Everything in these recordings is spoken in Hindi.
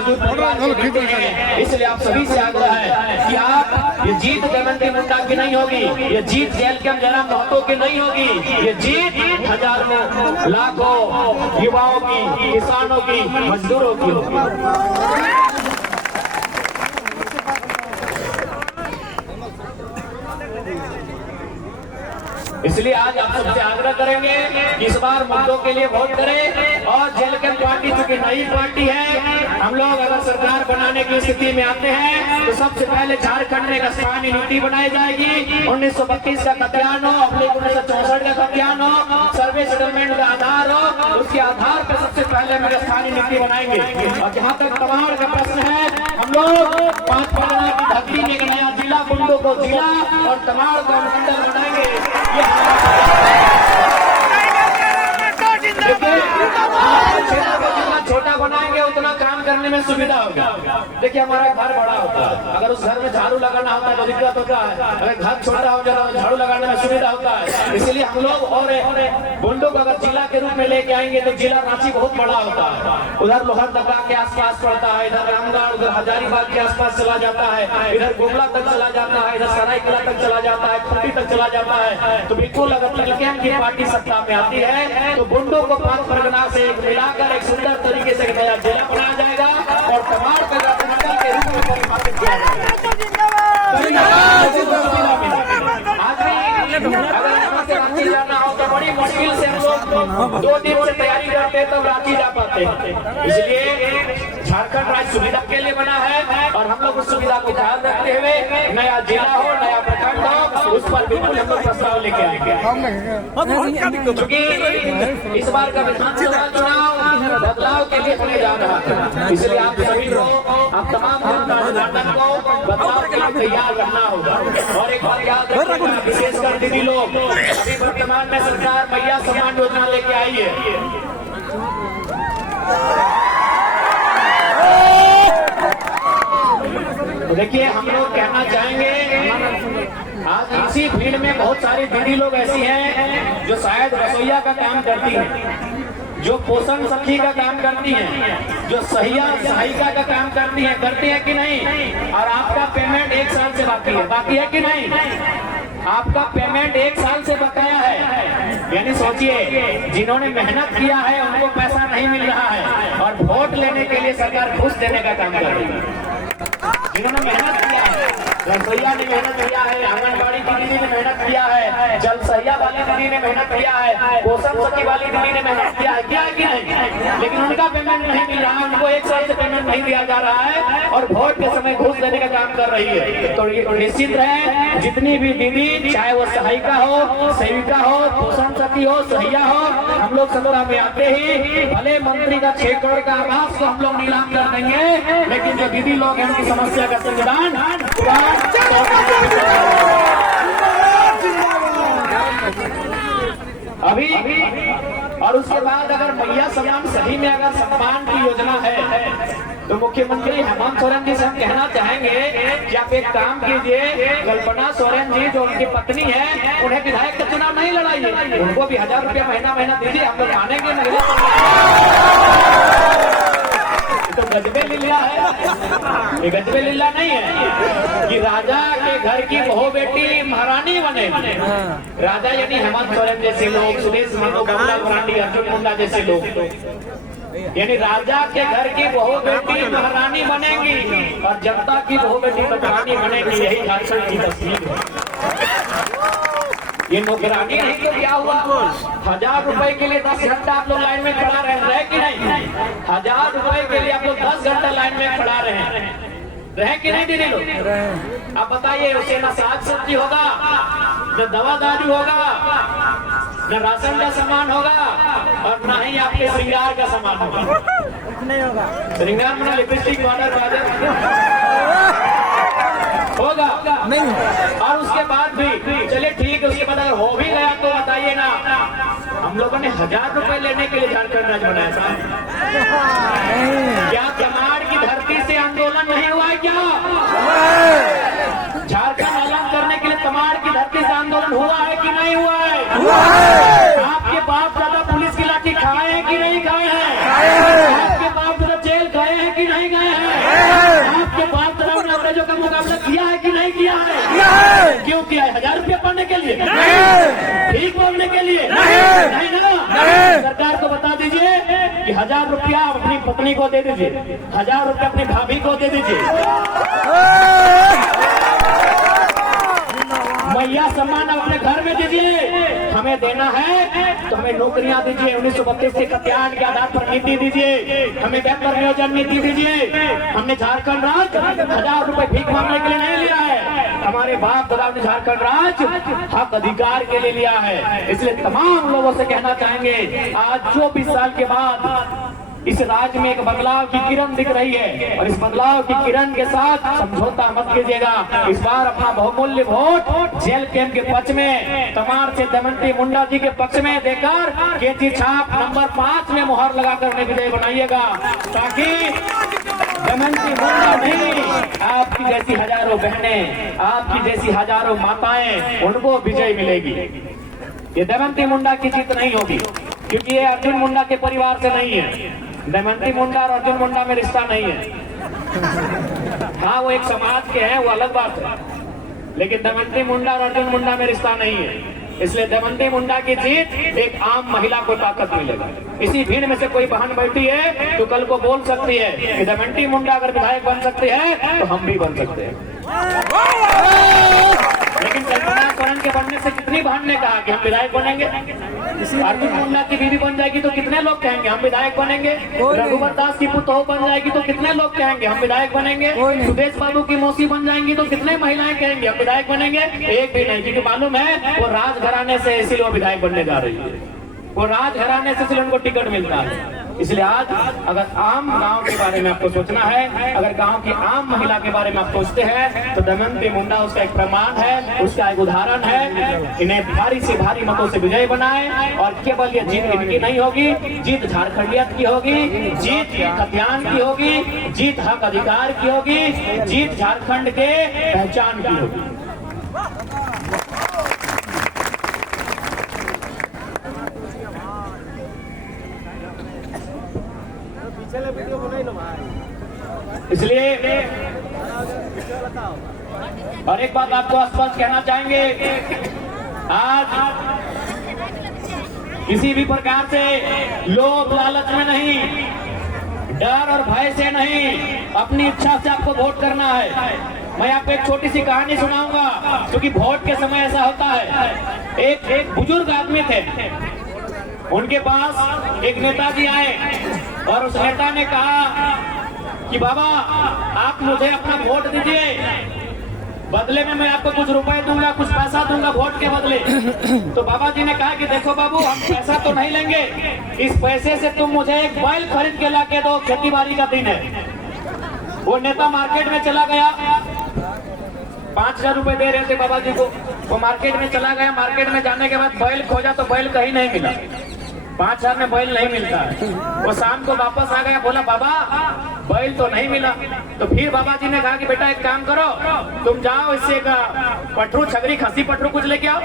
मजदूर परिवार के बेटे हैं, इसलिए आप सभी से आग्रह है कि आप ये जीत देवेंद्र मुंडा की नहीं होगी, ये जीत जेल के जरा महतो की नहीं होगी, ये जीत हजारों लाखों युवाओं की, किसानों की, मजदूरों की होगी। इसलिए आज आप सबसे आग्रह करेंगे कि इस बार मुद्दों के लिए वोट करें और जेलकम पार्टी चूंकि नई पार्टी है, हम लोग अगर सरकार बनाने की स्थिति में आते हैं तो सबसे पहले झारखंड में एक स्थानीय नीति बनाई जाएगी। 1932 का खतियान हो, अपने 1964 का खतियान हो, सर्वे सेटलमेंट का आधार हो, उसके आधार पर सबसे पहले हम स्थानीय नीति बनाएंगे। और जहाँ तक तमाड़ का प्रश्न है, हम लोग 5 परगना की धरती में एक नया जिला, बुंडू को जिला और तमाड़ को अनुमंडल बनाएंगे। जितना छोटा बनाएंगे उतना काम करने में सुविधा होगा। देखिए हमारा घर बड़ा होता है, अगर उस घर में झाड़ू लगाना होता है तो दिक्कत होता है, अगर घर छोटा हो जाता है तो झाड़ू लगाने में सुविधा होता है। इसलिए हम लोग और बुंडू को अगर जिला के रूप में लेके आएंगे तो जिला रांची बहुत बड़ा होता है। उधर लोहरदगा के आसपास पड़ता है, इधर रामगढ़, उधर हजारीबाग के आसपास चला जाता है, इधर गुमला तक चला जाता है, इधर सरायकला तक चला जाता है, खुट्टी तक चला जाता है। तो बिल्कुल अगर जेलकम की पार्टी सत्ता में आती है तो बुंडू को 5 परगना से मिलाकर एक सुंदर तरीके से नया जिला बनाया जाएगा और तमाम के रूप में परिभाषित किया जाएगा। अगर यहाँ से रांची जाना हो तो बड़ी मुश्किल से हम लोग 2 दिन से तैयारी करते हैं तब रांची जा पाते हैं। इसलिए झारखंड राज्य सुविधा के लिए बना है और हम लोग उस सुविधा को ध्यान रखते हुए नया जिला हो, नया प्रखंड हो, उस पर बिल्कुल हम लोग प्रस्ताव लेके आएंगे। क्योंकि इस बार का विधानसभा चुनाव बदलाव के लिए होने जा रहा है, इसलिए आप सभी को, आप तमाम जनता को बदलाव के लिए तैयार रहना होगा। और एक बार याद रखिएगा, विशेषकर दीदी लोग, अभी वर्तमान में सरकार मैया सम्मान योजना लेके आई है। तो देखिए हम लोग कहना चाहेंगे, आज इसी भीड़ में बहुत सारी दीदी लोग ऐसी हैं जो शायद रसोईया का काम करती हैं, जो पोषण सखी का काम करती हैं, जो सहायिका का काम करती हैं कि नहीं? और आपका पेमेंट 1 साल से बाकी है कि नहीं? आपका पेमेंट 1 साल से बकाया है। यानी सोचिए, जिन्होंने मेहनत किया है उनको पैसा नहीं मिल रहा है और वोट लेने के लिए सरकार घूस देने का काम कर रही है। जिन्होंने मेहनत किया है, रसोईया ने मेहनत किया है, आंगनबाड़ी दीदी ने मेहनत किया है, जल सहिया वाली दीदी ने मेहनत किया है, पोषण सखी वाली दीदी ने मेहनत किया है, क्या कि नहीं? लेकिन उनका पेमेंट नहीं मिल रहा है, उनको 1 साल से पेमेंट नहीं दिया जा रहा है और वोट के समय घूस देने का काम कर रही है। तो ये निश्चित है, जितनी भी दीदी, चाहे वो सहायिका हो, सेविका हो, पोषण सखी हो, सहिया हो, हम लोग सत्ता में आते ही भले मंत्री का 6 करोड़ का आवास को हम लोग नीलाम कर देंगे, लेकिन जो दीदी लोग हैं उनकी समस्या का संविधान अभी। और उसके बाद अगर मैया सम्मान सही में अगर सम्मान की योजना है तो मुख्यमंत्री हेमंत सोरेन जी से हम कहना चाहेंगे कि आप एक काम कीजिए, कल्पना सोरेन जी जो उनकी पत्नी है, उन्हें विधायक का चुनाव नहीं लड़ाइए, उनको भी 1000 रुपया महीना दीजिए, हम लोग मानेंगे तो गजबे लीला है, ये गजबे लीला नहीं है कि राजा के घर की बहू बेटी महारानी बने। राजा यानी हेमंत सोरेन जैसे लोग, सुदेश महतो, बाबूलाल मरांडी, अर्जुन मुंडा जैसे लोग, यानी राजा के घर की बहू बेटी महारानी बनेंगी और जनता की बहू बेटी नौकरानी बनेगी। यही झारखंड की तस्वीर है। ये नौकरानी नहीं तो क्या हुआ? 1000 रुपए के लिए 10 घंटा आप लोग लाइन में खड़ा रहे कि नहीं? 1000 रुपए के लिए आप लोग 10 घंटा लाइन में खड़ा रहे कि नहीं दीदी लोग? आप बताइए, उसे न साग सब्जी होगा, न दवा दारू होगा, न राशन का सामान होगा और न ही आपके श्रृंगार का सामान होगा। नहीं होगा श्रृंगार में लिपस्टिक, पाउडर, होगा नहीं। और उसके बाद भी चलिए ठीक है, उसके बाद अगर हो भी गया तो बताइए ना, हम लोगों ने 1000 रुपए लेने के लिए झारखंड राज्य बनाया था। क्या तमाड़ की धरती से आंदोलन नहीं हुआ है? क्या झारखंड अलग करने के लिए तमाड़ की धरती से आंदोलन हुआ है कि नहीं हुआ है? आपके बाप दादा पुलिस की लाठी खाए हैं कि नहीं खाए हैं? आपके बाप दादा जेल गए हैं कि नहीं गए हैं? बनने के लिए नहीं ना। सरकार को बता दीजिए कि 1000 रुपया अपनी पत्नी को दे दीजिए, 1000 रुपया अपनी भाभी को दे दीजिए। मैया सम्मान अपने घर में दीजिए। हमें देना है तो हमें नौकरियां दीजिए। 1932 के कत्यान के आधार पर नीति दीजिए, हमें बेहतर नियोजन नीति दीजिए। हमने झारखंड राज्य 1000 रुपए भीख मांगने के लिए नहीं लिया है, हमारे बाप दादा ने झारखंड राज्य हक अधिकार के लिए लिया है। इसलिए तमाम लोगों से कहना चाहेंगे, आज जो 20 साल के बाद इस राज्य में एक बदलाव की किरण दिख रही है, और इस बदलाव की किरण के साथ समझौता मत कीजिएगा। इस बार अपना बहुमूल्य वोट जेल कैंप के पक्ष में, तमार से दमयंती मुंडा जी के पक्ष में देकर केती छाप नंबर 5 में मुहर लगाकर उन्हें विजयी बनाइएगा, ताकि दमयंती मुंडा नहीं, आपकी जैसी हजारों बहनें, आपकी जैसी हजारों माताएं, उनको विजय मिलेगी। ये दमयंती मुंडा की जीत नहीं होगी, क्योंकि ये अर्जुन मुंडा के परिवार से नहीं है। दमयंती मुंडा और अर्जुन मुंडा में रिश्ता नहीं है। हाँ, वो एक समाज के हैं, वो अलग बात है, लेकिन दमयंती मुंडा और अर्जुन मुंडा में रिश्ता नहीं है। इसलिए दमयंती मुंडा की जीत एक आम महिला को ताकत मिलेगा। इसी भीड़ में से कोई बहन बैठी है तो कल को बोल सकती है कि दमयंती मुंडा अगर विधायक बन सकती है तो हम भी बन सकते हैं। लेकिन कल्पना सोरेन के बनने से कितनी बहन ने कहा कि हम विधायक बनेंगे? अर्जुन मुंडा की बीवी बन जाएगी तो कितने लोग कहेंगे हम विधायक बनेंगे? रघुवर दास की पुतोह बन जाएगी तो कितने लोग कहेंगे हम विधायक बनेंगे? सुदेश बाबू की मौसी बन जाएंगी तो कितने महिलाएं कहेंगे हम विधायक बनेंगे? एक भी नहीं, क्योंकि मालूम है वो राजघराने से इसीलिए वो विधायक बनने जा रही है। वो राजघराने से इसलिए उनको टिकट मिलता है। इसलिए आज अगर आम गांव के बारे में आपको सोचना है, अगर गांव की आम महिला के बारे में आप सोचते हैं, तो दमयंती मुंडा उसका एक प्रमाण है, उसका एक उदाहरण है। इन्हें भारी से भारी मतों से विजय बनाए, और केवल ये जीत इनकी नहीं होगी, जीत झारखंडियत की होगी, जीत कत्यान की होगी, जीत हक अधिकार की होगी, जीत झारखंड के पहचान की होगी। इसलिए और एक बात आपको स्पष्ट कहना चाहेंगे, आज किसी भी प्रकार से लोभ लालच में नहीं, डर और भय से नहीं, अपनी इच्छा से आपको वोट करना है। मैं आपको एक छोटी सी कहानी सुनाऊंगा, क्योंकि वोट के समय ऐसा होता है। एक बुजुर्ग आदमी थे, उनके पास एक नेताजी आए और उस नेता ने कहा कि बाबा आप मुझे अपना वोट दीजिए, बदले में मैं आपको कुछ रुपए दूंगा, कुछ पैसा दूंगा वोट के बदले। तो बाबा जी ने कहा कि देखो बाबू, हम पैसा तो नहीं लेंगे, इस पैसे से तुम मुझे एक बैल खरीद के ला के दो, खेती बाड़ी का दिन है। वो नेता मार्केट में चला गया, 5000 रुपए दे रहे थे बाबा जी को। वो मार्केट में चला गया, मार्केट में जाने के बाद बैल खोजा तो बैल कहीं नहीं मिला, 5000 में बैल नहीं मिलता है। वो शाम को वापस आ गया, बोला बाबा बैल तो नहीं मिला। तो फिर बाबा जी ने कहा कि बेटा एक काम करो, तुम जाओ इससे का पटरू, छगरी, खसी पटरू कुछ लेके आओ।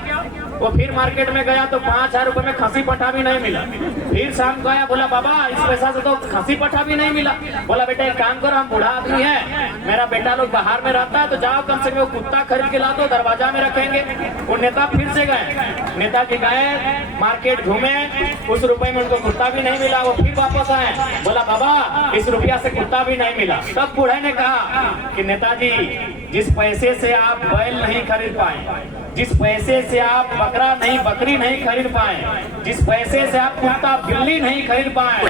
वो फिर मार्केट में गया तो 5000 रुपए में खसी पठा भी नहीं मिला। फिर शाम को आया, बोला बाबा इस पैसा से तो खसी पठा भी नहीं मिला। बोला बेटा एक काम करो, हम बूढ़ा आदमी है, मेरा बेटा लोग बाहर में रहता है, तो जाओ कम से कम वो कुत्ता खरीद के ला दो, दरवाजा में रखेंगे। वो नेता फिर से गए, नेताजी गए मार्केट घूमे, उस रुपए में उनको कुत्ता भी नहीं मिला। वो फिर वापस आए, बोला बाबा इस रुपया से कुत्ता भी नहीं मिला। तब बूढ़े ने कहा कि नेताजी जिस पैसे से आप बैल नहीं खरीद पाए, जिस पैसे से आप बकरा नहीं, बकरी नहीं खरीद पाए, जिस पैसे से आप कुत्ता बिल्ली नहीं खरीद पाए,